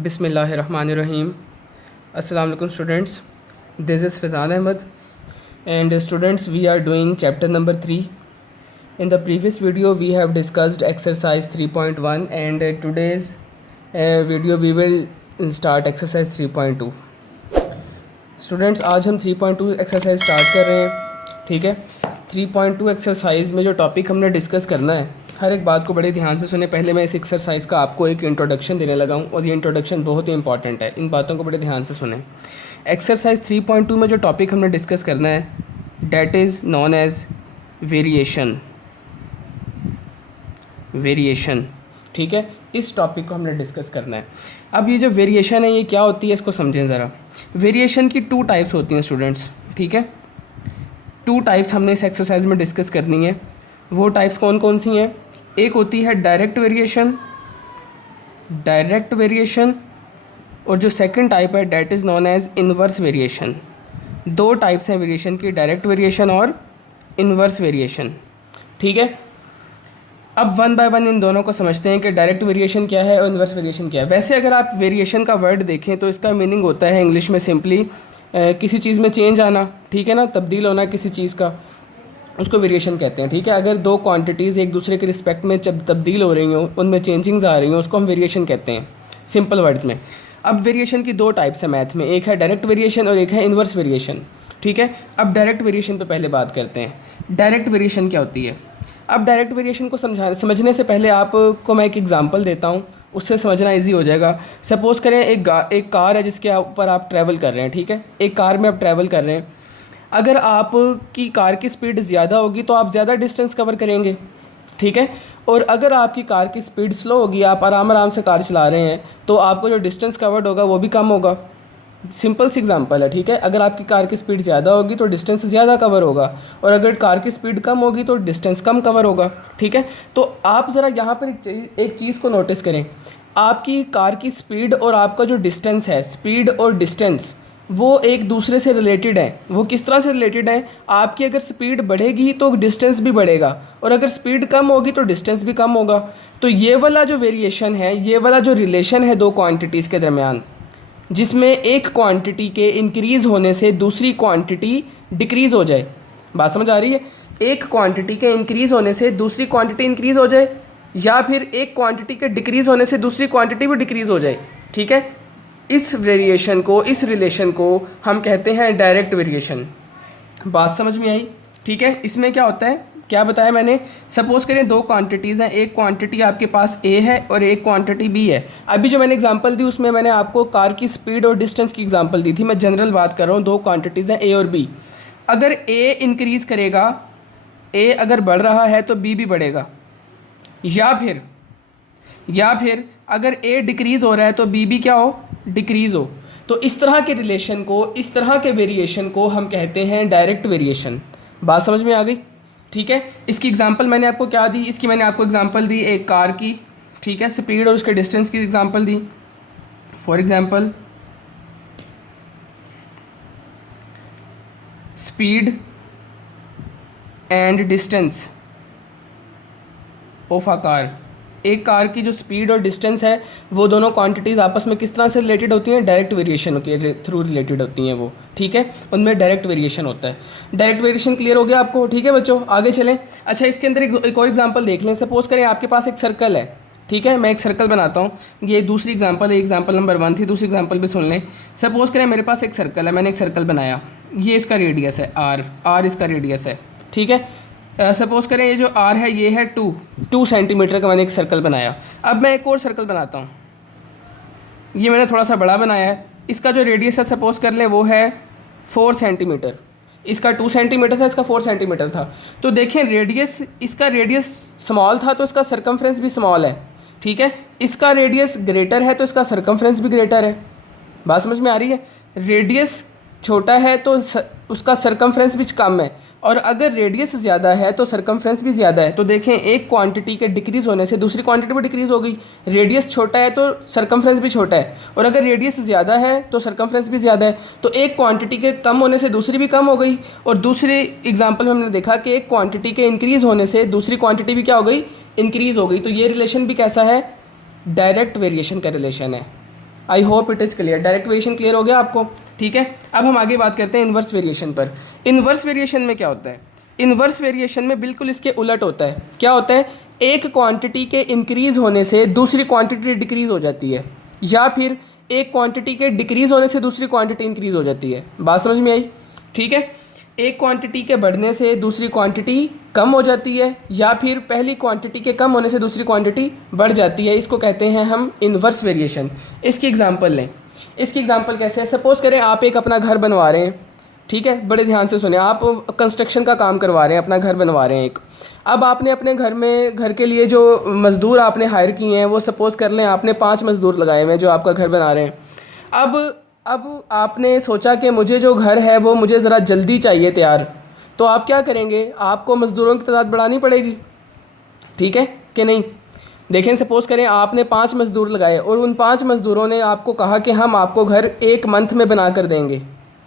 Bismillahirrahmanirrahim. Assalamu alaikum students. This is Fazan Ahmed and students, we are doing chapter number 3. In the previous video we have discussed exercise 3.1 and today's video we will start exercise 3.2. Students आज हम 3.2 exercise start कर रहे हैं, ठीक है। 3.2 exercise में जो topic हमने डिस्कस करना है, हर एक बात को बड़े ध्यान से सुने। पहले मैं इस एक्सरसाइज का आपको एक इंट्रोडक्शन देने लगा हूँ और ये इंट्रोडक्शन बहुत ही इंपॉर्टेंट है, इन बातों को बड़े ध्यान से सुने। एक्सरसाइज 3.2 में जो टॉपिक हमने डिस्कस करना है that is known as variation, ठीक है। इस टॉपिक को हमने डिस्कस करना है। अब ये जो वेरिएशन है ये क्या होती है, इसको समझें ज़रा। वेरिएशन की 2 टाइप्स होती हैं स्टूडेंट्स, ठीक है। 2 टाइप्स हमने इस एक्सरसाइज में डिस्कस करनी है। वो टाइप्स कौन कौन सी हैं? एक होती है डायरेक्ट वेरिएशन और जो सेकंड टाइप है that is known as inverse variation. 2 types हैं वेरिएशन की, डायरेक्ट वेरिएशन और इन्वर्स वेरिएशन, ठीक है। अब वन बाय वन इन दोनों को समझते हैं कि डायरेक्ट वेरिएशन क्या है और इन्वर्स वेरिएशन क्या है। वैसे अगर आप वेरिएशन का वर्ड देखें तो इसका मीनिंग होता है इंग्लिश में सिंपली किसी चीज़ में चेंज आना, ठीक है ना, तब्दील होना किसी चीज़ का, उसको वेरिएशन कहते हैं, ठीक है। अगर 2 क्वांटिटीज़ एक दूसरे के रिस्पेक्ट में जब तब्दील हो रही हों, उनमें चेंजिंग्स आ रही हों, उसको हम वेरिएशन कहते हैं सिंपल वर्ड्स में। अब वेरिएशन की 2 टाइप्स हैं मैथ में, एक है डायरेक्ट वेरिएशन और एक है इन्वर्स वेरिएशन, ठीक है। अब डायरेक्ट वेरिएशन पे पहले बात करते हैं। डायरेक्ट वेरिएशन क्या होती है? अब डायरेक्ट वेरिएशन को समझने से पहले आपको मैं एक एग्जांपल देता हूँ, उससे समझना इजी हो जाएगा। सपोज़ करें एक कार है जिसके ऊपर आप ट्रैवल कर रहे हैं, ठीक है। एक कार में आप ट्रैवल कर रहे हैं। अगर आपकी कार की स्पीड ज़्यादा होगी तो आप ज़्यादा डिस्टेंस कवर करेंगे, ठीक है। और अगर आपकी कार की स्पीड स्लो होगी, आप आराम से कार चला रहे हैं, तो आपको जो डिस्टेंस कवर्ड होगा वो भी कम होगा। सिंपल सी एग्जांपल है, ठीक है। अगर आपकी कार की स्पीड ज़्यादा होगी तो डिस्टेंस ज़्यादा कवर होगा और अगर कार की स्पीड कम होगी तो डिस्टेंस कम कवर होगा, ठीक है। तो आप ज़रा यहाँ पर एक चीज़ को नोटिस करें। आपकी कार की स्पीड और आपका जो डिस्टेंस है, स्पीड और डिस्टेंस, वो एक दूसरे से रिलेटेड है। वो किस तरह से रिलेटेड है? आपकी अगर स्पीड बढ़ेगी तो डिस्टेंस भी बढ़ेगा और अगर स्पीड कम होगी तो डिस्टेंस भी कम होगा। तो ये वाला जो वेरिएशन है, ये वाला जो रिलेशन है 2 क्वांटिटीज़ के दरमियान, जिसमें एक क्वांटिटी के इंक्रीज़ होने से दूसरी क्वांटिटी डिक्रीज़ हो जाए, बात समझ आ रही है? एक क्वांटिटी के इंक्रीज़ होने से दूसरी क्वांटिटी इंक्रीज़ हो जाए या फिर एक क्वांटिटी के डिक्रीज़ होने से दूसरी क्वांटिटी भी डिक्रीज़ हो जाए, ठीक है। इस वेरिएशन को, इस रिलेशन को हम कहते हैं डायरेक्ट वेरिएशन। बात समझ में आई? ठीक है। इसमें क्या होता है, क्या बताया मैंने? सपोज़ करें 2 क्वांटिटीज़ हैं, एक क्वांटिटी आपके पास ए है और एक क्वांटिटी बी है। अभी जो मैंने एग्जांपल दी उसमें मैंने आपको कार की स्पीड और डिस्टेंस की एग्जांपल दी थी। मैं जनरल बात कर रहा हूँ, 2 क्वांटिटीज़ हैं ए और बी। अगर ए इंक्रीज़ करेगा, ए अगर बढ़ रहा है तो बी भी बढ़ेगा, या फिर अगर ए डिक्रीज़ हो रहा है तो बी भी क्या हो, डिक्रीज़ हो। तो इस तरह के रिलेशन को, इस तरह के वेरिएशन को हम कहते हैं डायरेक्ट वेरिएशन। बात समझ में आ गई? ठीक है। इसकी एग्जांपल मैंने आपको क्या दी? इसकी मैंने आपको एग्जांपल दी एक कार की, ठीक है, स्पीड और उसके डिस्टेंस की example the. For example speed and distance of a car. एक कार की जो स्पीड और डिस्टेंस है वो दोनों क्वांटिटीज़ आपस में किस तरह से रिलेटेड होती हैं? डायरेक्ट वेरिएशन के थ्रू रिलेटेड होती हैं वो, ठीक है। उनमें डायरेक्ट वेरिएशन होता है। डायरेक्ट वेरिएशन क्लियर हो गया आपको? ठीक है बच्चों, आगे चलें। अच्छा, इसके अंदर एक और एग्जांपल देख लें। सपोज़ करें आपके पास एक सर्कल है, ठीक है। मैं एक सर्कल बनाता हूँ, ये दूसरी एग्जाम्पल है, एग्जाम्पल नंबर 1 थी, दूसरी एग्जाम्पल भी सुन लें। सपोज़ करें मेरे पास एक सर्कल है, मैंने एक सर्कल बनाया, ये इसका रेडियस है आर इसका रेडियस है, ठीक है। सपोज़ करें ये जो आर है ये है 2 सेंटीमीटर का मैंने एक सर्कल बनाया। अब मैं एक और सर्कल बनाता हूँ, ये मैंने थोड़ा सा बड़ा बनाया है। इसका जो रेडियस है सपोज़ कर ले वो है 4 सेंटीमीटर। इसका 2 सेंटीमीटर था, इसका 4 सेंटीमीटर था। तो देखें रेडियस, इसका रेडियस स्मॉल था तो इसका सरकमफ्रेंस भी स्मॉल है, ठीक है। इसका रेडियस ग्रेटर है तो इसका सरकमफ्रेंस भी ग्रेटर है। बात समझ में आ रही है? रेडियस छोटा है तो उसका सरकमफ्रेंस भी कम है और अगर रेडियस ज़्यादा है तो सरकमफ्रेंस भी ज़्यादा है। तो देखें एक क्वांटिटी के डिक्रीज़ होने से दूसरी क्वांटिटी भी डिक्रीज़ हो गई। रेडियस छोटा है तो सरकमफ्रेंस भी छोटा है और अगर रेडियस ज़्यादा है तो सरकमफ्रेंस भी ज़्यादा है। तो एक क्वांटिटी के कम होने से दूसरी भी कम हो गई और दूसरे एग्जाम्पल में हमने देखा कि एक क्वांटिटी के इंक्रीज़ होने से दूसरी क्वांटिटी भी क्या हो गई, इंक्रीज़ हो गई। तो ये रिलेशन भी कैसा है? डायरेक्ट वेरिएशन का रिलेशन है। I hope it is clear. Direct variation clear हो गया आपको, ठीक है। अब हम आगे बात करते हैं इन्वर्स वेरिएशन पर। इन्वर्स वेरिएशन में क्या होता है? इन्वर्स वेरिएशन में बिल्कुल इसके उलट होता है। क्या होता है? एक क्वांटिटी के इंक्रीज़ होने से दूसरी क्वांटिटी डिक्रीज़ हो जाती है, या फिर एक क्वांटिटी के डिक्रीज़ होने से दूसरी क्वांटिटी इंक्रीज़ हो जाती है। बात समझ में आई? ठीक है। एक क्वांटिटी के बढ़ने से दूसरी क्वांटिटी कम हो जाती है, या फिर पहली क्वांटिटी के कम होने से दूसरी क्वांटिटी बढ़ जाती है। इसको कहते हैं हम इन्वर्स वेरिएशन। इसकी एग्जांपल लें। इसकी एग्जांपल कैसे है? सपोज़ करें आप एक अपना घर बनवा रहे हैं, ठीक है, बड़े ध्यान से सुने। आप कंस्ट्रक्शन का काम करवा रहे हैं, अपना घर बनवा रहे हैं एक। अब आपने अपने घर के लिए जो मज़दूर आपने हायर किए हैं, वो सपोज़ कर लें आपने 5 मज़दूर लगाए हुए हैं जो आपका घर बना रहे हैं। अब आपने सोचा कि मुझे जो घर है वो मुझे ज़रा जल्दी चाहिए तैयार, तो आप क्या करेंगे? आपको मज़दूरों की तादाद बढ़ानी पड़ेगी, ठीक है कि नहीं? देखें, सपोज़ करें आपने 5 मज़दूर लगाए और उन 5 मज़दूरों ने आपको कहा कि हम आपको घर 1 मंथ में बना कर देंगे,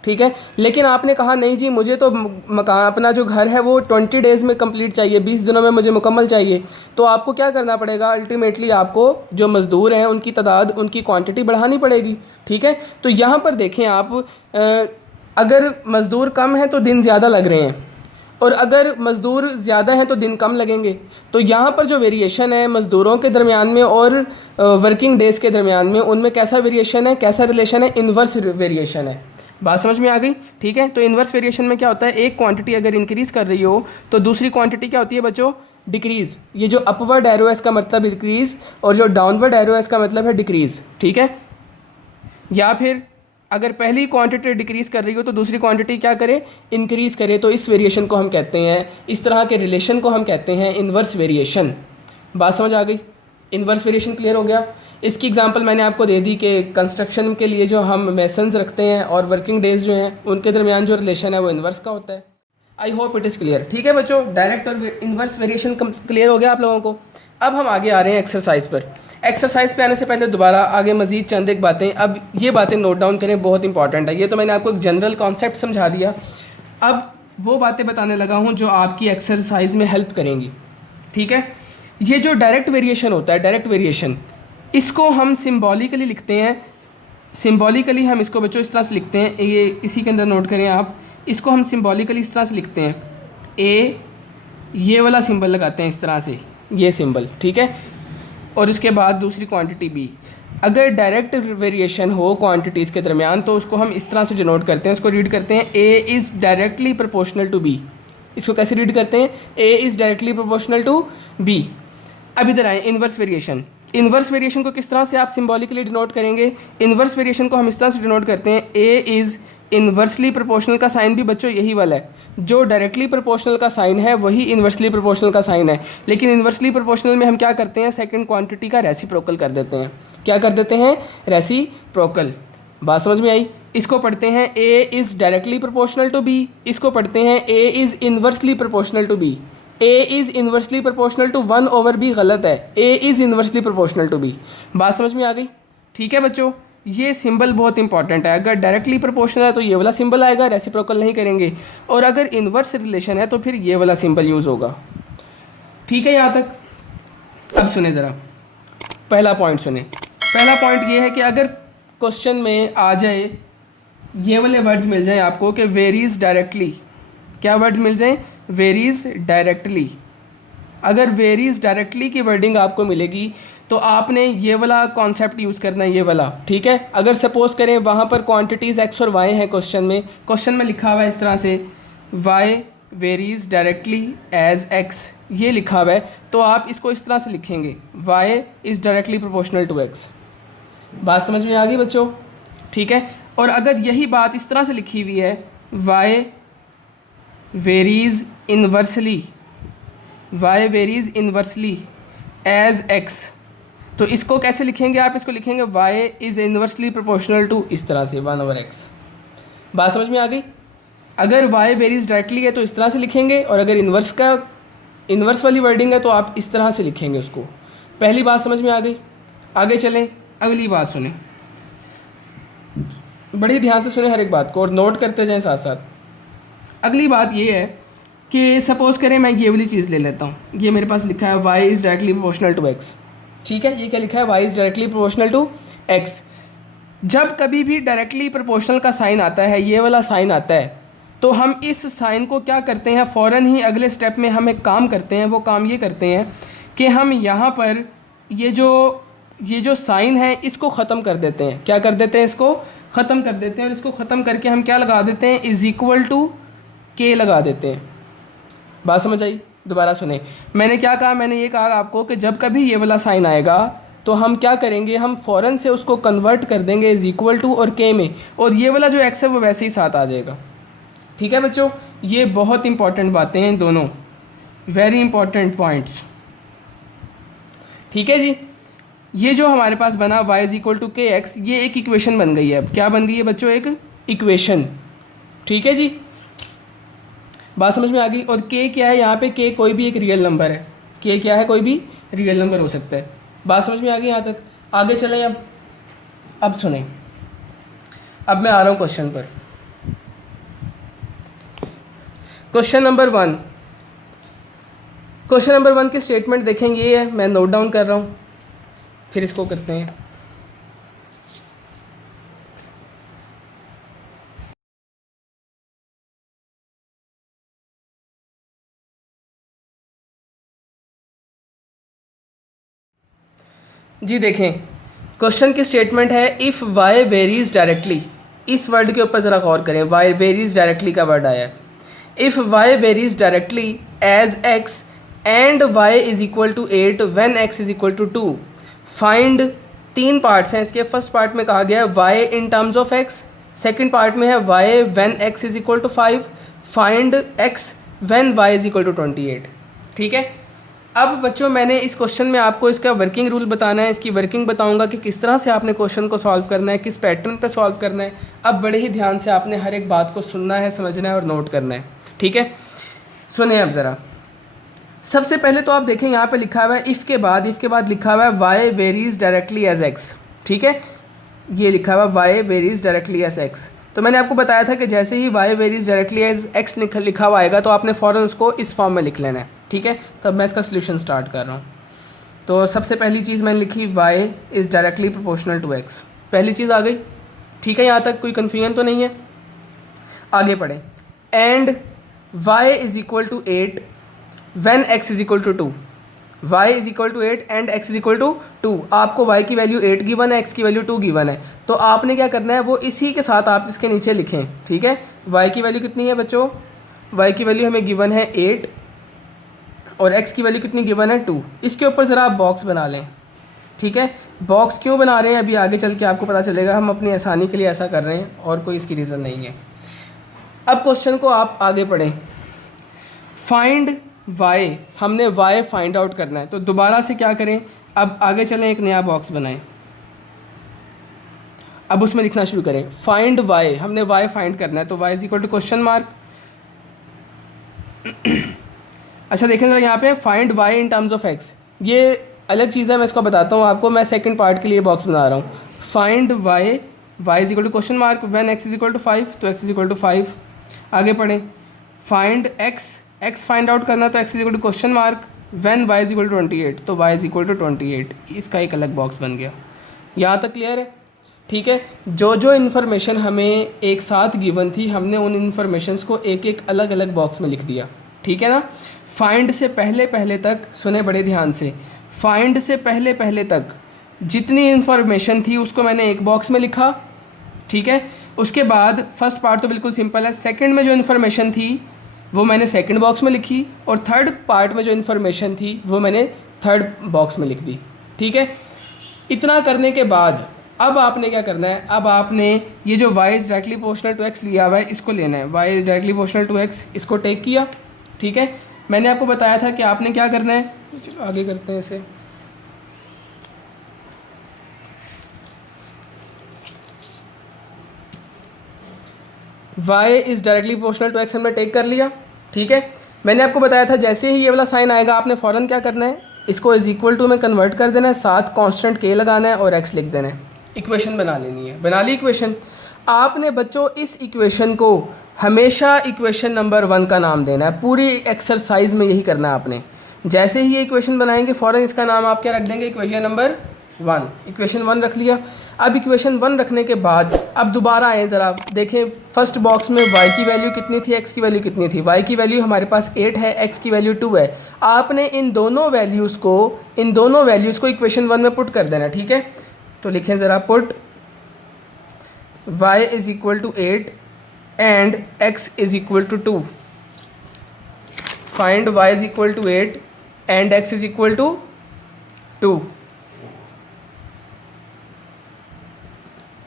ठीक है। लेकिन आपने कहा नहीं जी, मुझे तो मकान अपना जो घर है वो 20 डेज़ में कंप्लीट चाहिए, 20 दिनों में मुझे मुकम्मल चाहिए। तो आपको क्या करना पड़ेगा? अल्टीमेटली आपको जो मज़दूर हैं उनकी तादाद, उनकी क्वांटिटी बढ़ानी पड़ेगी, ठीक है। तो यहाँ पर देखें आप, अगर मज़दूर कम हैं तो दिन ज़्यादा लग रहे हैं, और अगर मज़दूर ज़्यादा हैं तो दिन कम लगेंगे। तो यहाँ पर जो वेरिएशन है मज़दूरों के दरमियान में और वर्किंग डेज़ के दरमियान में, उनमें कैसा वेरिएशन है, कैसा रिलेशन है? इन्वर्स वेरिएशन है। बात समझ में आ गई? ठीक है। तो इन्वर्स वेरिएशन में क्या होता है? एक क्वांटिटी अगर इंक्रीज़ कर रही हो तो दूसरी क्वांटिटी क्या होती है बच्चों? डिक्रीज़। ये जो अपवर्ड एरो है इसका मतलब इंक्रीज़, और जो डाउनवर्ड एरो है इसका मतलब है डिक्रीज़, ठीक है। या फिर अगर पहली क्वांटिटी डिक्रीज़ कर रही हो तो दूसरी क्वांटिटी क्या करे? इंक्रीज़ करे। तो इस वेरिएशन को हम कहते हैं, इस तरह के रिलेशन को हम कहते हैं इन्वर्स वेरिएशन। बात समझ आ गई? इन्वर्स वेरिएशन क्लियर हो गया। इसकी एग्जांपल मैंने आपको दे दी कि कंस्ट्रक्शन के लिए जो हम मेसन्स रखते हैं और वर्किंग डेज़ जो हैं उनके दरमियान जो रिलेशन है वो इन्वर्स का होता है। I hope it is clear, ठीक है बच्चों। डायरेक्ट और इन्वर्स वेरिएशन क्लियर हो गया आप लोगों को। अब हम आगे आ रहे हैं एक्सरसाइज पर। एक्सरसाइज पे आने से पहले दोबारा आगे मज़ीद चंद एक बातें, अब ये बातें नोट डाउन करें, बहुत इंपॉर्टेंट है। ये तो मैंने आपको एक जनरल कॉन्सेप्ट समझा दिया, अब वो बातें बताने लगा हूँ जो आपकी एक्सरसाइज में हेल्प करेंगी, ठीक है। ये जो डायरेक्ट वेरिएशन होता है, डायरेक्ट वेरिएशन, इसको हम सिम्बॉलिकली लिखते हैं। सिम्बॉलिकली हम इसको बच्चों इस तरह से लिखते हैं, ये इसी के अंदर नोट करें आप। इसको हम सिम्बॉलिकली इस तरह से लिखते हैं, ए, ये वाला सिंबल लगाते हैं इस तरह से, ये सिंबल, ठीक है। और इसके बाद दूसरी क्वांटिटी बी। अगर डायरेक्ट वेरिएशन हो क्वांटिटीज़ के दरमियान तो उसको हम इस तरह से डिनोट करते हैं, इसको रीड करते हैं A is directly proportional to B. इसको कैसे रीड करते हैं? A is directly proportional to B. अब इधर आए इन्वर्स वेरिएशन। इन्वर्स वेरिएशन को किस तरह से आप सिंबॉलिकली डिनोट करेंगे? इन्वर्स वेरिएशन को हम इस तरह से डिनोट करते हैं, ए इज़ इन्वर्सली प्रोपोर्शनल का साइन भी बच्चों यही वाला है, जो डायरेक्टली प्रोपोर्शनल का साइन है वही इन्वर्सली प्रोपोर्शनल का साइन है। लेकिन इन्वर्सली प्रोपोर्शनल में हम क्या करते हैं? सेकंड क्वांटिटी का रेसिप्रोकल कर देते हैं। क्या कर देते हैं? रेसिप्रोकल। बात समझ में आई? इसको पढ़ते हैं A is directly proportional to B, इसको पढ़ते हैं A is inversely proportional to B. A is inversely proportional to 1/b गलत है, A is inversely proportional to B. बात समझ में आ गई? ठीक है बच्चों, ये सिंबल बहुत इंपॉर्टेंट है। अगर डायरेक्टली प्रोपोर्शनल है तो ये वाला सिंबल आएगा, रेसिप्रोकल नहीं करेंगे, और अगर इन्वर्स रिलेशन है तो फिर ये वाला सिंबल यूज़ होगा, ठीक है यहाँ तक। अब सुने ज़रा, पहला पॉइंट सुने। पहला पॉइंट ये है कि अगर क्वेश्चन में आ जाए, ये वाले वर्ड्स मिल जाएं आपको कि वेरीज डायरेक्टली, क्या वर्ड्स मिल जाएं? Varies directly. अगर वेरीज डायरेक्टली की वर्डिंग आपको मिलेगी तो आपने ये वाला कॉन्सेप्ट यूज़ करना है, ये वाला, ठीक है। अगर सपोज़ करें वहाँ पर क्वांटिटीज़ एक्स और वाई हैं क्वेश्चन में लिखा हुआ है इस तरह से, Y varies directly as X, ये लिखा हुआ है, तो आप इसको इस तरह से लिखेंगे, Y is directly proportional to X. बात समझ में आ गई बच्चों? ठीक है। और अगर यही बात इस तरह से लिखी हुई है, Y varies inversely as X, तो इसको कैसे लिखेंगे आप? इसको लिखेंगे Y is inversely proportional to, इस तरह से 1/x। बात समझ में आ गई? अगर वाई वेरीज डायरेक्टली है तो इस तरह से लिखेंगे, और अगर इन्वर्स वाली वर्डिंग है तो आप इस तरह से लिखेंगे उसको। पहली बात समझ में आ गई? आगे चलें, अगली बात सुने, बड़ी ध्यान से सुने हर एक बात को और नोट करते जाएं साथ साथ। अगली बात ये है कि सपोज़ करें मैं ये वाली चीज़ ले लेता हूँ, ये मेरे पास लिखा है y is directly proportional to x, ठीक है। ये क्या लिखा है? y is directly proportional to x। जब कभी भी डायरेक्टली प्रोपोर्शनल का साइन आता है, ये वाला साइन आता है, तो हम इस साइन को क्या करते हैं, फ़ौरन ही अगले स्टेप में हम एक काम करते हैं। वो काम ये करते हैं कि हम यहाँ पर ये जो साइन है इसको ख़त्म कर देते हैं। क्या कर देते हैं, इसको ख़त्म कर देते हैं। और इसको ख़त्म करके हम क्या लगा देते हैं, इज़ इक्वल टू के लगा देते हैं। बात समझ आई? दोबारा सुने, मैंने क्या कहा, मैंने ये कहा आपको कि जब कभी ये वाला साइन आएगा तो हम क्या करेंगे, हम फ़ौरन से उसको कन्वर्ट कर देंगे इज़ इक्वल टू और के में, और ये वाला जो एक्स है वो वैसे ही साथ आ जाएगा। ठीक है बच्चों, ये बहुत इंपॉर्टेंट बातें हैं दोनों, वेरी इंपॉर्टेंट पॉइंट्स। ठीक है जी, ये जो हमारे पास बना y इज़ इक्वल टू के एक्स, ये एक इक्वेशन बन गई है। अब क्या बन गई है बच्चों, एक इक्वेशन। ठीक है जी, बात समझ में आ गई। और k क्या है, यहाँ पे k कोई भी एक रियल नंबर है। k क्या है, कोई भी रियल नंबर हो सकता है। बात समझ में आ गई यहाँ तक? आगे चलें। अब सुने, अब मैं आ रहा हूँ क्वेश्चन पर। क्वेश्चन नंबर 1, क्वेश्चन नंबर 1 की स्टेटमेंट देखेंगे, ये है, मैं नोट डाउन कर रहा हूँ, फिर इसको करते हैं। जी देखें, क्वेश्चन की स्टेटमेंट है इफ़ y वेरीज डायरेक्टली। इस वर्ड के ऊपर ज़रा गौर करें, y वेरीज डायरेक्टली का वर्ड आया है। If y varies directly as x and y is equal to 8 when x is equal to 2, find. 3 parts हैं इसके। फर्स्ट पार्ट में कहा गया है y in terms of x, second part में है y when x is equal to 5, find x when y is equal to 28। ठीक है, अब बच्चों मैंने इस क्वेश्चन में आपको इसका वर्किंग रूल बताना है, इसकी वर्किंग बताऊंगा कि किस तरह से आपने क्वेश्चन को सॉल्व करना है, किस पैटर्न पे सॉल्व करना है। अब बड़े ही ध्यान से आपने हर एक बात को सुनना है, समझना है और नोट करना है। ठीक है, सुनिए अब ज़रा। सबसे पहले तो आप देखें यहाँ पे लिखा हुआ है इफ़ के बाद लिखा हुआ है Y varies directly as X. ठीक है, ये लिखा हुआ Y varies directly as X. तो मैंने आपको बताया था कि जैसे ही Y varies directly as X लिखा हुआ आएगा तो आपने फ़ौरन उसको इस फॉर्म में लिख लेना है। ठीक है, तो अब मैं इसका सोल्यूशन स्टार्ट कर रहा हूँ। तो सबसे पहली चीज़ मैंने लिखी y is directly proportional to x। पहली चीज़ आ गई। ठीक है, यहाँ तक कोई कन्फ्यूजन तो नहीं है? आगे पढ़े। And y is equal to 8 when x is equal to 2। y is equal to 8 and x is equal to 2। आपको y की वैल्यू 8 गिवन है, x की वैल्यू 2 गिवन है, तो आपने क्या करना है, वो इसी के साथ आप इसके नीचे लिखें। ठीक है, y की वैल्यू कितनी है बच्चों, y की वैल्यू हमें गिवन है 8 और x की वैल्यू कितनी गिवन है 2। इसके ऊपर ज़रा आप बॉक्स बना लें। ठीक है, बॉक्स क्यों बना रहे हैं अभी आगे चल के आपको पता चलेगा, हम अपनी आसानी के लिए ऐसा कर रहे हैं और कोई इसकी रीज़न नहीं है। अब क्वेश्चन को आप आगे पढ़ें। फाइंड y, हमने y फाइंड आउट करना है, तो दोबारा से क्या करें, अब आगे चलें, एक नया बॉक्स बनाएं। अब उसमें लिखना शुरू करें फाइंड y, हमने y फाइंड करना है, तो y is equal to question mark. अच्छा देखें ज़रा यहाँ पे find y in terms of x, ये अलग चीज़ है, मैं इसको बताता हूँ आपको। मैं सेकंड पार्ट के लिए बॉक्स बना रहा हूँ। Find y is equal to question mark when x is equal to 5, तो x इज़ इक्वल टू 5। आगे पढ़ें। फाइंड x फाइंड आउट करना, तो x is equal to question mark when y is equal to 28, तो y is equal to 28। इसका एक अलग box बन गया। यहाँ तक क्लियर है? ठीक है, जो इन्फॉर्मेशन हमें एक साथ गिवन थी, हमने उन इन्फॉर्मेशंस को एक एक अलग अलग बॉक्स में लिख दिया। ठीक है ना। फाइंड से पहले तक सुने बड़े ध्यान से, फाइंड से पहले तक जितनी इन्फॉर्मेशन थी उसको मैंने एक बॉक्स में लिखा। ठीक है, उसके बाद फर्स्ट पार्ट तो बिल्कुल सिंपल है, सेकंड में जो इन्फॉर्मेशन थी वो मैंने सेकंड बॉक्स में लिखी, और थर्ड पार्ट में जो इन्फॉर्मेशन थी वो मैंने थर्ड बॉक्स में लिख दी। ठीक है, इतना करने के बाद अब आपने क्या करना है, अब आपने ये जो y is directly proportional to x लिया हुआ है इसको लेना है। y is directly proportional to x, इसको टेक किया। ठीक है, मैंने आपको बताया था कि आपने क्या करना है, आगे करते हैं इसे। y is directly proportional to x हमने टेक कर लिया। ठीक है, मैंने आपको बताया था जैसे ही ये वाला साइन आएगा आपने फ़ौरन क्या करना है, इसको इज़ इक्वल टू में कन्वर्ट कर देना है, साथ कांस्टेंट k लगाना है और x लिख देना है। इक्वेशन बना लेनी है। बना ली इक्वेशन। आपने बच्चों इस इक्वेशन को हमेशा इक्वेशन नंबर 1 का नाम देना है। पूरी एक्सरसाइज में यही करना है आपने। जैसे ही ये इक्वेशन बनाएंगे फ़ौरन इसका नाम आप क्या रख देंगे, इक्वेशन नंबर 1, इक्वेशन 1 रख लिया। अब इक्वेशन 1 रखने के बाद अब दोबारा आए ज़रा देखें, फर्स्ट बॉक्स में y की वैल्यू कितनी थी, x की वैल्यू कितनी थी। y की वैल्यू हमारे पास 8 है, x की वैल्यू 2 है। आपने इन दोनों वैल्यूज़ को इक्वेशन 1 में पुट कर देना, ठीक है। तो लिखें ज़रा, put y is equal to 8 and x is equal to 2। Find y is equal to 8 and x is equal to 2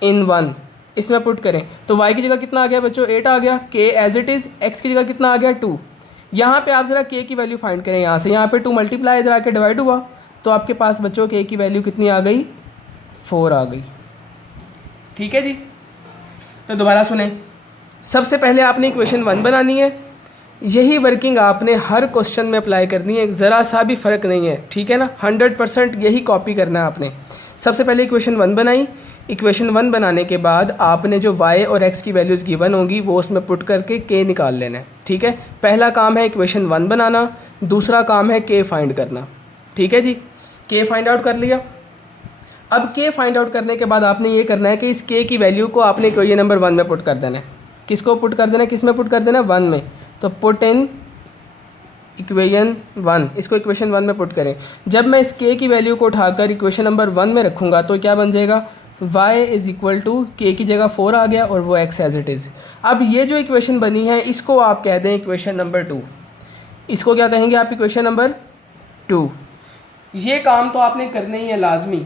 in 1, इसमें पुट करें तो y की जगह कितना आ गया बच्चों, 8 आ गया। k as it is, x की जगह कितना आ गया, 2। यहाँ पे आप ज़रा k की वैल्यू फाइंड करें, यहाँ से यहाँ पे 2 मल्टीप्लाई इधर आके डिवाइड हुआ, तो आपके पास बच्चों k की वैल्यू कितनी आ गई, 4 आ गई। ठीक है जी। तो दोबारा सुने, सबसे पहले आपने इक्वेशन 1 बनानी है। यही वर्किंग आपने हर क्वेश्चन में अप्लाई करनी है, ज़रा सा भी फ़र्क नहीं है, ठीक है ना। 100% यही कॉपी करना है आपने। सबसे पहले इक्वेशन 1 बनाई। इक्वेशन 1 बनाने के बाद आपने जो y और x की वैल्यूज़ गिवन होंगी वो उसमें पुट करके k निकाल लेना है, ठीक है। पहला काम है इक्वेशन 1 बनाना, दूसरा काम है k फाइंड करना, ठीक है जी। k फाइंड आउट कर लिया। अब k फाइंड आउट करने के बाद आपने ये करना है कि इस k की वैल्यू को आपने इक्वेशन नंबर 1 में पुट कर देना है। किसको पुट कर देना है, किस में पुट कर देना है, 1 में। तो पुट इन इक्वेशन 1, इसको इक्वेशन 1 में पुट करें। जब मैं इस k की वैल्यू को उठाकर इक्वेशन नंबर 1 में रखूँगा तो क्या बन जाएगा, y is equal to k की जगह 4 आ गया और वो x एज इट इज़। अब ये जो इक्वेशन बनी है इसको आप कह दें इक्वेशन नंबर 2। इसको क्या कहेंगे आप, इक्वेशन नंबर 2। ये काम तो आपने करना ही है लाजमी,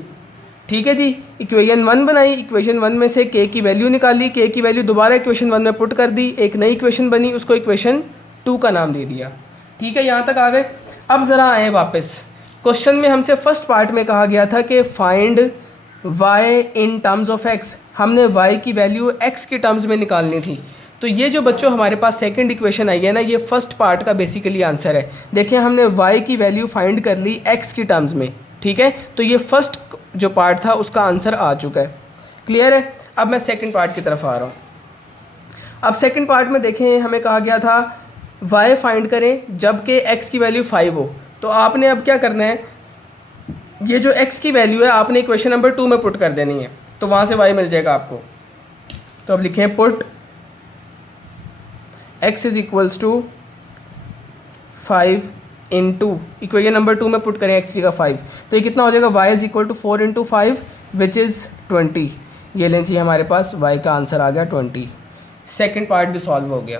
ठीक है जी। इक्वेशन 1 बनाई, इक्वेशन 1 में से k की वैल्यू निकाली, k की वैल्यू दोबारा इक्वेशन 1 में पुट कर दी, एक नई इक्वेशन बनी, उसको इक्वेशन 2 का नाम दे दिया, ठीक है। यहाँ तक आ गए। अब ज़रा आए वापस, क्वेश्चन में हमसे फर्स्ट पार्ट में कहा गया था कि find y in terms of x, हमने y की वैल्यू x के टर्म्स में निकालनी थी। तो ये जो बच्चों हमारे पास सेकंड इक्वेशन आई है ना, ये फर्स्ट पार्ट का बेसिकली आंसर है। देखिए हमने y की वैल्यू फाइंड कर ली x की टर्म्स में, ठीक है। तो ये फर्स्ट जो पार्ट था उसका आंसर आ चुका है, क्लियर है। अब मैं सेकंड पार्ट की तरफ आ रहा हूँ। अब सेकंड पार्ट में देखें, हमें कहा गया था y फाइंड करें जबकि x की वैल्यू 5 हो। तो आपने अब क्या करना है, ये जो x की वैल्यू है आपने इक्वेशन नंबर 2 में पुट कर देनी है, तो वहाँ से y मिल जाएगा आपको। तो अब लिखें put x is equals to 5 in 2, equation number 2 में पुट करें x की जगह 5, तो ये कितना हो जाएगा, y is equal to 4 into 5 which is 20। ये लें जी, हमारे पास y का आंसर आ गया 20। सेकेंड पार्ट भी सॉल्व हो गया,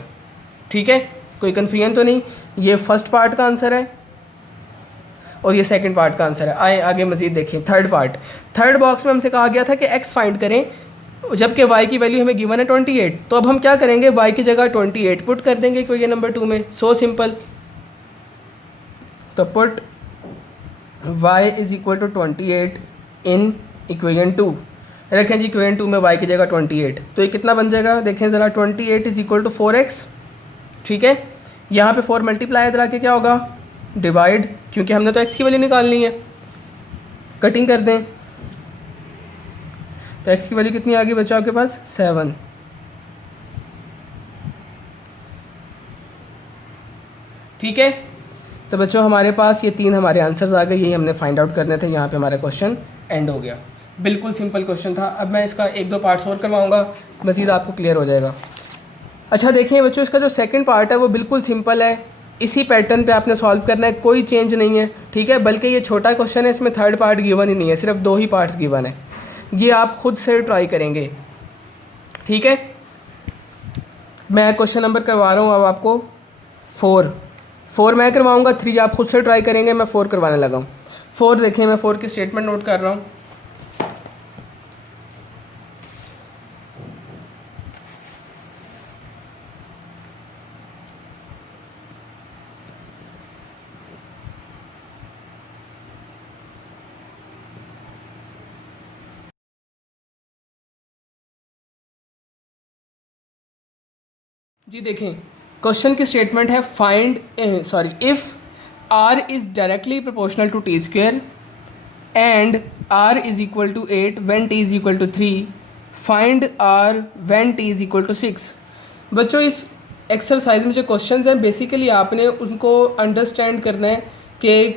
ठीक है। कोई कन्फ्यूजन तो नहीं, ये फर्स्ट पार्ट का आंसर है और ये सेकंड पार्ट का आंसर है। आए आगे मज़ीद देखें, थर्ड पार्ट। थर्ड बॉक्स में हमसे कहा गया था कि x फाइंड करें जबकि y की वैल्यू हमें गिवन है 28। तो अब हम क्या करेंगे, y की जगह 28 पुट कर देंगे इक्वेशन नंबर 2 में, सो सिंपल। तो put y is equal to 28 in equation 2, रखें जी इक्वेशन 2 में y की जगह 28। तो ये कितना बन जाएगा, देखें ज़रा, 28 इज़ इक्वल टू 4x, ठीक है। यहाँ पे 4 मल्टीप्लाई इधर आके क्या होगा, डिवाइड, क्योंकि हमने तो x की वैल्यू निकालनी है। कटिंग कर दें तो x की वैल्यू कितनी आ गई बच्चों आपके पास, 7। ठीक है। तो बच्चों हमारे पास ये 3 हमारे आंसर्स आ गए, यही हमने फाइंड आउट करने थे। यहाँ पे हमारा क्वेश्चन एंड हो गया। बिल्कुल सिंपल क्वेश्चन था। अब मैं इसका 1-2 पार्ट्स और करवाऊँगा, मज़ीद आपको क्लियर हो जाएगा। अच्छा देखिए बच्चों, इसका जो सेकंड पार्ट है वो बिल्कुल सिंपल है, इसी पैटर्न पे आपने सॉल्व करना है, कोई चेंज नहीं है, ठीक है। बल्कि ये छोटा क्वेश्चन है, इसमें थर्ड पार्ट गिवन ही नहीं है, सिर्फ 2 ही पार्ट्स गिवन है। ये आप खुद से ट्राई करेंगे, ठीक है। मैं क्वेश्चन नंबर करवा रहा हूँ अब आपको 4 मैं करवाऊँगा, 3 आप खुद से ट्राई करेंगे, मैं 4 करवाने लगा हूँ। 4 देखें, मैं 4 की स्टेटमेंट नोट कर रहा हूँ। जी देखें, क्वेश्चन की स्टेटमेंट है find if r is directly proportional to t square and r is equal to 8 when t is equal to 3, find r when t is equal to 6। बच्चों इस एक्सरसाइज में जो क्वेश्चंस हैं बेसिकली आपने उनको understand करना है कि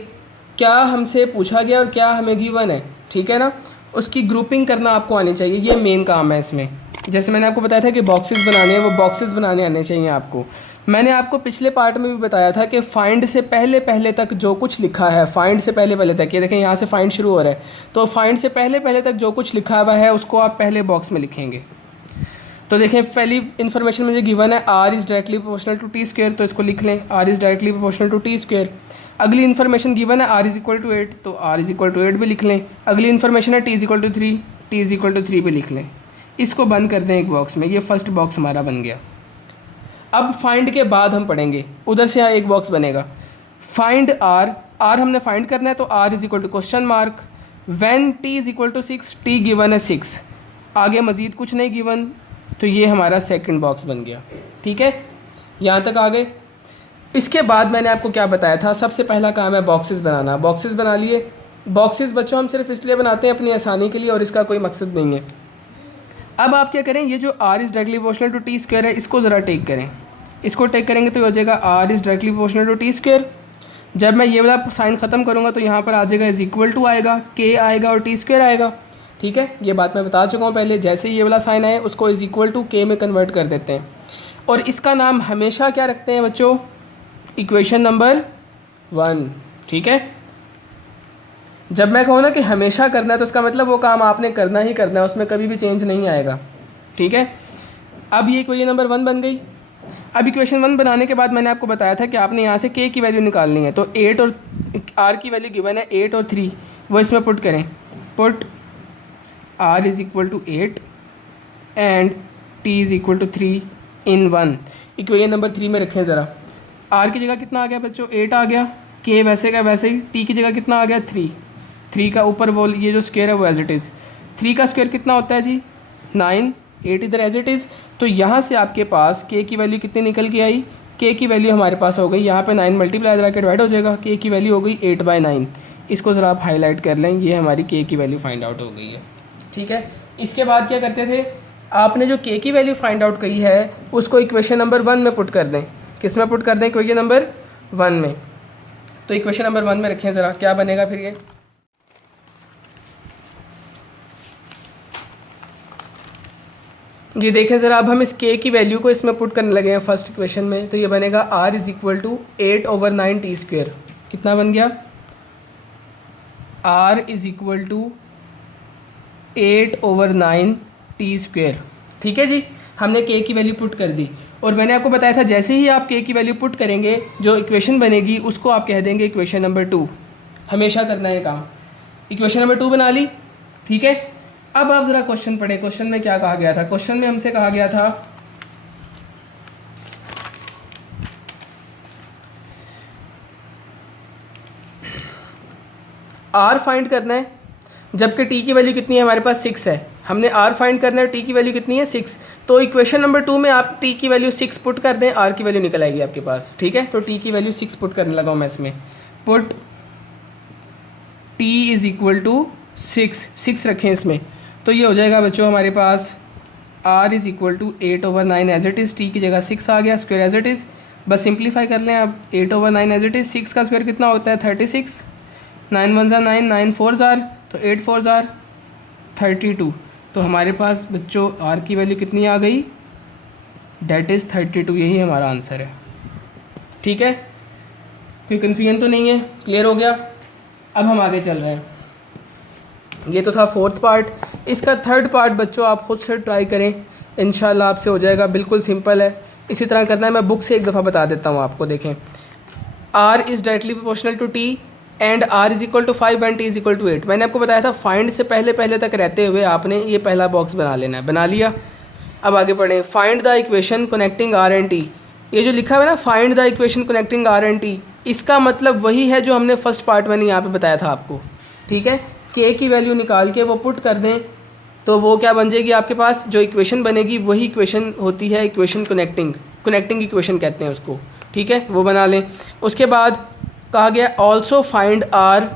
क्या हमसे पूछा गया और क्या हमें गिवन है। ठीक है ना, उसकी ग्रुपिंग करना आपको आनी चाहिए, ये मेन काम है इसमें। जैसे मैंने आपको बताया था कि बॉक्सेस बनाने हैं, वो बॉक्सेस बनाने आने चाहिए आपको। मैंने आपको पिछले पार्ट में भी बताया था कि फाइंड से पहले पहले तक जो कुछ लिखा है, फाइंड से पहले पहले तक, ये देखें यहाँ से फाइंड शुरू हो रहा है, तो फाइंड से पहले पहले तक जो कुछ लिखा हुआ है उसको आप पहले बॉक्स में लिखेंगे। तो देखें पहली इन्फॉर्मेशन मुझे गिवन है R is directly proportional to T square, तो इसको लिख लें R is directly proportional to T square. अगली इन्फॉर्मेशन गिवन है आर इज़ इक्वल टू 8, तो आर इज़ इक्वल टू 8 भी लिख लें। अगली इन्फॉर्मेशन है T is equal to 3, T is equal to 3 भी लिख लें। इसको बंद कर दें एक बॉक्स में, ये फर्स्ट बॉक्स हमारा बन गया। अब फाइंड के बाद हम पढ़ेंगे, उधर से यहाँ एक बॉक्स बनेगा फाइंड आर, आर हमने फाइंड करना है, तो R is equal to question mark when T is equal to 6, T given है 6, आगे मज़ीद कुछ नहीं गिवन, तो ये हमारा सेकंड बॉक्स बन गया। ठीक है, यहाँ तक आ गए। इसके बाद मैंने आपको क्या बताया था, सबसे पहला काम है बॉक्सेस बनाना। बॉक्सेस बना लिए। बॉक्सेस बच्चों हम सिर्फ इसलिए बनाते हैं अपनी आसानी के लिए, और इसका कोई मकसद नहीं है। अब आप क्या करें, ये जो R is directly proportional to T square है, इसको ज़रा टेक करें। इसको टेक करेंगे तो ये हो जाएगा R is directly proportional to T square. जब मैं ये वाला साइन ख़त्म करूँगा तो यहाँ पर आ जाएगा इज़ इक्वल टू आएगा, के आएगा और टी स्क्वायर आएगा। ठीक है, ये बात मैं बता चुका हूँ पहले। जैसे ये वाला साइन आए उसको इज़ इक्वल टू के में कन्वर्ट कर देते हैं, और इसका नाम हमेशा क्या रखते हैं बच्चों, इक्वेशन नंबर 1। ठीक है, जब मैं कहूँ ना कि हमेशा करना है तो इसका मतलब वो काम आपने करना ही करना है, उसमें कभी भी चेंज नहीं आएगा। ठीक है, अब ये इक्वेशन नंबर 1 बन गई। अब इक्वेशन 1 बनाने के बाद मैंने आपको बताया था कि आपने यहाँ से के की वैल्यू निकालनी है, तो 8 और आर की वैल्यू गिवन है 8 और 3, वो इसमें पुट करें। Put R is equal to 8 and T is equal to 3 in 1। Equation number 3 में रखें ज़रा। आर की जगह कितना आ गया बच्चों, 8 आ गया, के वैसे का वैसे ही, टी की जगह कितना आ गया 3, 3 का ऊपर वो ये जो स्क्वायर है वो एज इट इज़, 3 का स्क्वायर कितना होता है जी 9, 8 इधर एज इट इज़। तो यहाँ से आपके पास के की वैल्यू कितनी निकल के आई, के की वैल्यू हमारे पास हो गई, यहाँ पे 9 मल्टीप्लाई करा के डिवाइड हो जाएगा, के की वैल्यू हो गई 8/9। इसको ज़रा आप हाईलाइट कर लें, ये हमारी के की वैल्यू फाइंड आउट हो गई है। ठीक है, इसके बाद क्या करते थे, आपने जो के की वैल्यू फाइंड आउट की है उसको इक्वेशन नंबर 1 में पुट कर दें। किस में पुट कर दें, इक्वेशन नंबर 1 में। तो इक्वेशन नंबर 1 में रखें ज़रा, क्या बनेगा फिर ये, जी देखें ज़रा। अब हम इस के की वैल्यू को इसमें पुट करने लगे हैं फर्स्ट इक्वेशन में, तो ये बनेगा R is equal to 8/9 T square. कितना बन गया, R is equal to 8/9 T square. ठीक है जी, हमने के की वैल्यू पुट कर दी, और मैंने आपको बताया था जैसे ही आप के की वैल्यू पुट करेंगे जो इक्वेशन बनेगी उसको आप कह देंगे इक्वेशन नंबर 2। हमेशा करना है काम। इक्वेशन नंबर 2 बना ली। ठीक है, अब आप ज़रा क्वेश्चन पढ़ें। क्वेश्चन में क्या कहा गया था, क्वेश्चन में हमसे कहा गया था आर फाइंड करना है, जबकि टी की वैल्यू कितनी है हमारे पास 6 है। हमने आर फाइंड करना है, टी की वैल्यू कितनी है 6। तो इक्वेशन नंबर 2 में आप टी की वैल्यू 6 पुट कर दें, आर की वैल्यू निकल आएगी आपके पास। ठीक है, तो टी की वैल्यू 6 पुट करने लगा हूँ मैं इसमें। Put T is equal to 6 रखें इसमें, तो ये हो जाएगा बच्चों हमारे पास R is equal to 8/9 as it is, T की जगह 6 आ गया, स्क्वायर एज इट इज़। बस सिंप्लीफाई कर लें आप, 8/9 एज इट इज़, 6 का स्क्वायर कितना होता है 36, 9 1 9, 9 4 तो 8 4 32। तो हमारे पास बच्चों आर की वैल्यू कितनी आ गई, डेट इज़ 32। यही हमारा आंसर है। ठीक है, कोई कन्फ्यूजन तो नहीं है, क्लियर हो गया। अब हम आगे चल रहे हैं। ये तो था फोर्थ पार्ट। इसका थर्ड पार्ट बच्चों आप खुद से ट्राई करें, इंशाल्लाह आपसे हो जाएगा। बिल्कुल सिंपल है, इसी तरह करना है। मैं बुक से एक दफ़ा बता देता हूँ आपको। देखें, R is directly proportional to T and R is equal to 5 and T is equal to 8। मैंने आपको बताया था फाइंड से पहले पहले तक रहते हुए आपने ये पहला बॉक्स बना लेना है। बना लिया। अब आगे पढ़ें। Find the equation connecting R and T. ये जो लिखा हुआ है ना, find the equation connecting R and T, इसका मतलब वही है जो हमने फर्स्ट पार्ट में यहाँ पे बताया था आपको। ठीक है, के की वैल्यू निकाल के वो पुट कर दें, तो वो क्या बन जाएगी आपके पास, जो इक्वेशन बनेगी वही इक्वेशन होती है इक्वेशन कनेक्टिंग इक्वेशन कहते हैं उसको। ठीक है, वो बना लें। उसके बाद कहा गया also find R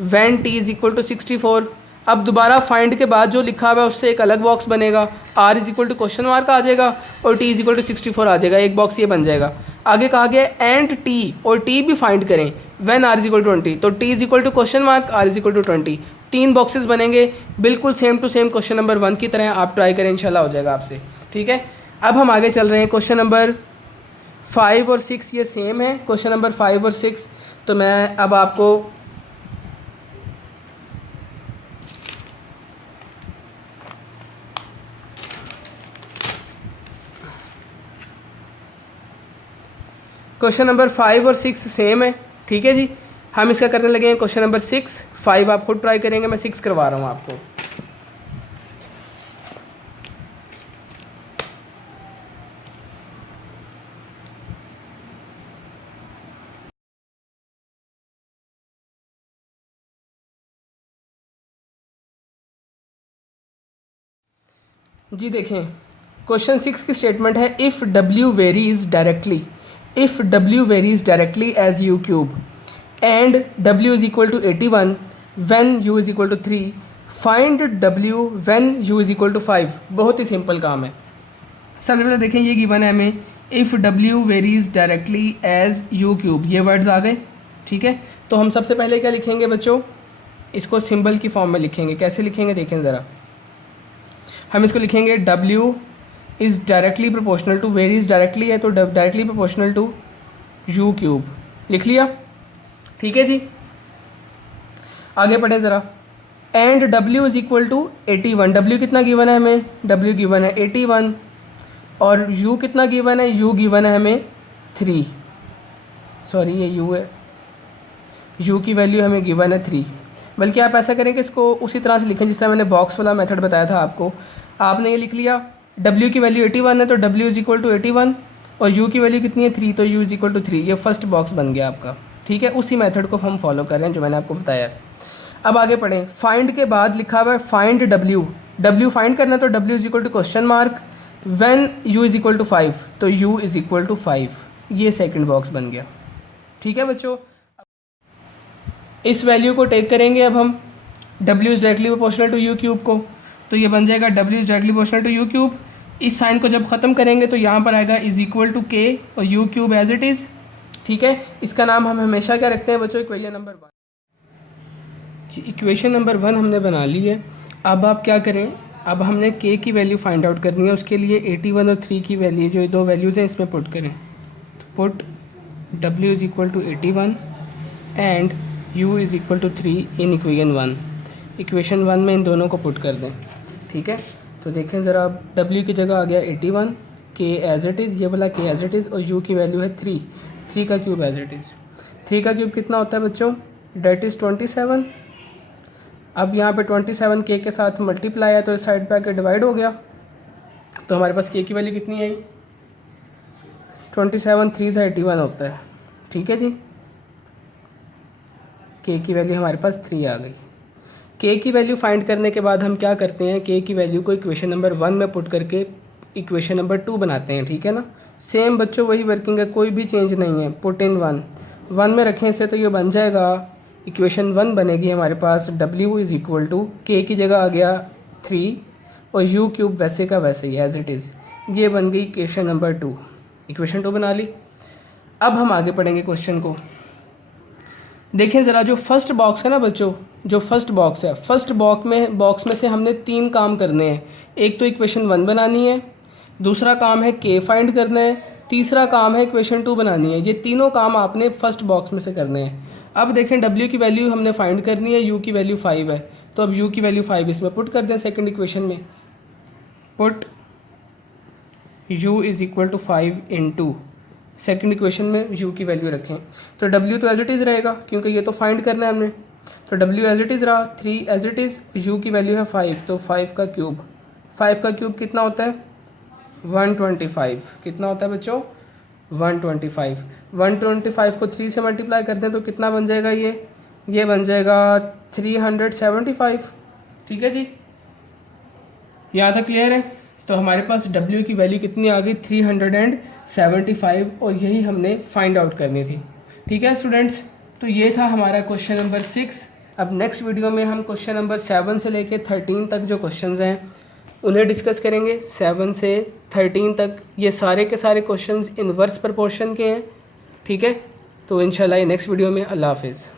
when T is equal to 64। अब दोबारा फाइंड के बाद जो लिखा हुआ है उससे एक अलग बॉक्स बनेगा, R is equal to question mark आ जाएगा और टी इज़ इक्वल टू 64 आ जाएगा। एक बॉक्स ये बन जाएगा। आगे कहा गया एंड टी, और टी भी फाइंड करें when R is equal to 20। तो T is equal to question mark, R is equal to 20। 3 boxes बनेंगे बिल्कुल same to same question number 1 की तरह। आप ट्राई करें, इंशाल्लाह हो जाएगा आपसे। ठीक है, अब हम आगे चल रहे हैं। क्वेश्चन नंबर 5 और 6 ये सेम है, क्वेश्चन नंबर 5 और 6। तो मैं अब आपको क्वेश्चन नंबर 5 और 6 सेम है। ठीक है जी, हम इसका करने लगे हैं क्वेश्चन नंबर 6। 5 आप खुद ट्राई करेंगे, मैं 6 करवा रहा हूँ आपको। जी देखें, क्वेश्चन 6 की स्टेटमेंट है if W varies directly, if W varies directly as U cube and W is equal to 81 when U is equal to 3, find W when U is equal to 5। बहुत ही सिंपल काम है। सबसे पहले देखें, ये given है हमें if W varies directly as U cube, ये वर्ड्स आ गए। ठीक है, तो हम सबसे पहले क्या लिखेंगे बच्चों, इसको सिंबल की फॉर्म में लिखेंगे। कैसे लिखेंगे देखें ज़रा, हम इसको लिखेंगे W is directly proportional to, varies directly है तो directly proportional to U cube, लिख लिया। ठीक है जी, आगे पढ़ें ज़रा। And W is equal to 81, W कितना गिवन है हमें, W गिवन है 81 और U कितना गिवन है, U गिवन है हमें 3, सॉरी ये U है, U की वैल्यू हमें गिवन है 3। बल्कि आप ऐसा करें कि इसको उसी तरह से लिखें जिस तरह मैंने बॉक्स वाला मेथड बताया था आपको। आपने ये लिख लिया, W की वैल्यू 81 है तो W इज़ इक्वल टू 81 और U की वैल्यू कितनी है 3, तो U इज़ इक्वल टू 3। ये फर्स्ट बॉक्स बन गया आपका। ठीक है, उसी मेथड को हम फॉलो कर रहे हैं जो मैंने आपको बताया। अब आगे पढ़ें। फाइंड के बाद लिखा हुआ है फाइंड W, W फाइंड करना है तो W is equal to question mark when U is equal to 5, तो U इज़ इक्वल टू 5। ये सेकंड बॉक्स बन गया। ठीक है बच्चों, इस वैल्यू को टेक करेंगे अब हम W is directly proportional to U cube को, तो ये बन जाएगा W is directly proportional to U cube. इस साइन को जब ख़त्म करेंगे तो यहाँ पर आएगा इज़ इक्वल टू K और U cube as it is. ठीक है, इसका नाम हम हमेशा क्या रखते हैं बच्चों, इक्वेशन नंबर 1। इक्वेशन नंबर 1 हमने बना ली है। अब आप क्या करें, अब हमने K की वैल्यू फाइंड आउट करनी है। उसके लिए 81 और 3 की वैल्यू, जो ये दो वैल्यूज़ हैं इसमें पुट करें। Put W is equal to 81 and U is equal to 3 in equation 1। Equation 1 में इन दोनों को पुट कर दें। ठीक है, तो देखें ज़रा, W की जगह आ गया 81, K एज इट इज़, ये वाला K एज इट इज़, और U की वैल्यू है 3, 3 का क्यूब एज इट इज़। 3 का क्यूब कितना होता है बच्चों, डेट इज़ 27। अब यहाँ पे 27 K के साथ मल्टीप्लाई है तो इस साइड पे आके डिवाइड हो गया, तो हमारे पास K की वैल्यू कितनी आई, 27, 3 से 81 होता है। ठीक है जी, K की वैल्यू हमारे पास 3 आ गई। K की वैल्यू फाइंड करने के बाद हम क्या करते हैं, K की वैल्यू को इक्वेशन नंबर 1 में पुट करके इक्वेशन नंबर 2 बनाते हैं। ठीक है ना, सेम बच्चों वही वर्किंग है, कोई भी चेंज नहीं है। पुट इन 1 में रखें इसे तो ये बन जाएगा, इक्वेशन 1 बनेगी हमारे पास W is equal to, K की जगह आ गया 3 और U क्यूब वैसे का वैसे ही एज इट इज़। ये बन गई इक्वेशन नंबर 2, इक्वेशन 2 बना ली। अब हम आगे पढ़ेंगे क्वेश्चन को। देखें ज़रा, जो फर्स्ट बॉक्स है ना बच्चों, जो फर्स्ट बॉक्स है, फर्स्ट बॉक्स में से हमने 3 काम करने हैं। एक तो इक्वेशन 1 बनानी है, दूसरा काम है K फाइंड करना है, तीसरा काम है इक्वेशन 2 बनानी है। ये तीनों काम आपने फर्स्ट बॉक्स में से करने हैं। अब देखें, W की वैल्यू हमने फाइंड करनी है, U की वैल्यू 5 है, तो अब U की वैल्यू 5 इसमें पुट कर दें सेकंड इक्वेशन में। Put U is equal to 5 into, second equation में U की वैल्यू रखें, तो W तो एज इट इज़ रहेगा क्योंकि ये तो फाइंड करना है हमने, तो W एज इट इज़ रहा, 3 एज इट इज़, U की वैल्यू है 5, तो 5 का क्यूब, 5 का क्यूब कितना होता है 125। कितना होता है बच्चों 125। 125 को 3 से मल्टीप्लाई कर दें तो कितना बन जाएगा, ये बन जाएगा 375। ठीक है जी, यहाँ तक क्लियर है। तो हमारे पास W की वैल्यू कितनी आ गई 375, और यही हमने फाइंड आउट करनी थी। ठीक है स्टूडेंट्स, तो ये था हमारा क्वेश्चन नंबर 6। अब नेक्स्ट वीडियो में हम क्वेश्चन नंबर 7 से लेके 13 तक जो क्वेश्चंस हैं उन्हें डिस्कस करेंगे। 7 से 13 तक ये सारे के सारे क्वेश्चंस इनवर्स प्रोपोर्शन के हैं। ठीक है, तो इंशाल्लाह नेक्स्ट वीडियो में। अल्लाह हाफिज़।